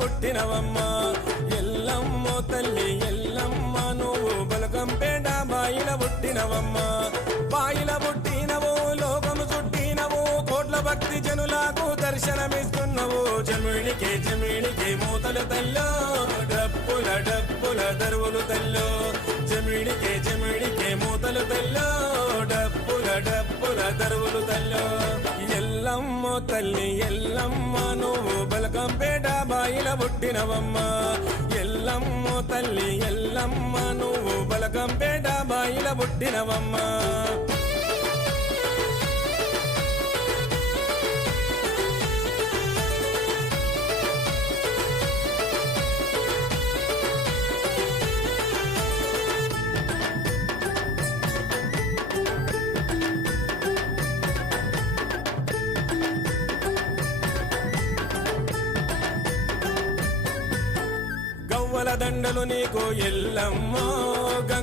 పుట్టినవమ్మ ఎల్లమ్మ తల్లి ఎల్లమ్మ నువ్వు బలకంపేట బాయిల పుట్టినవమ్మ బాయిల పుట్టినవు లోకము చుట్టినవు కోట్ల భక్తి జనులకు దర్శనమిస్తున్నావు జమిడికే మూతలు తల్లో డప్పుల దరువులు తల్లో జమిడికే మూతలు తల్లో డప్పుల దరువులు తల్లో ఎల్లమ్మ తల్లి ఎల్లమ్మ నువ్వు బలకంపేట బాయిల పుట్టినవమ్మ ఎల్లమ్మ తల్లి ఎల్లమ్మ నువ్వు బలకంపేట బాయిల పుట్టినవమ్మ గవ్వల దండలు నీకు ఎల్లమ్మ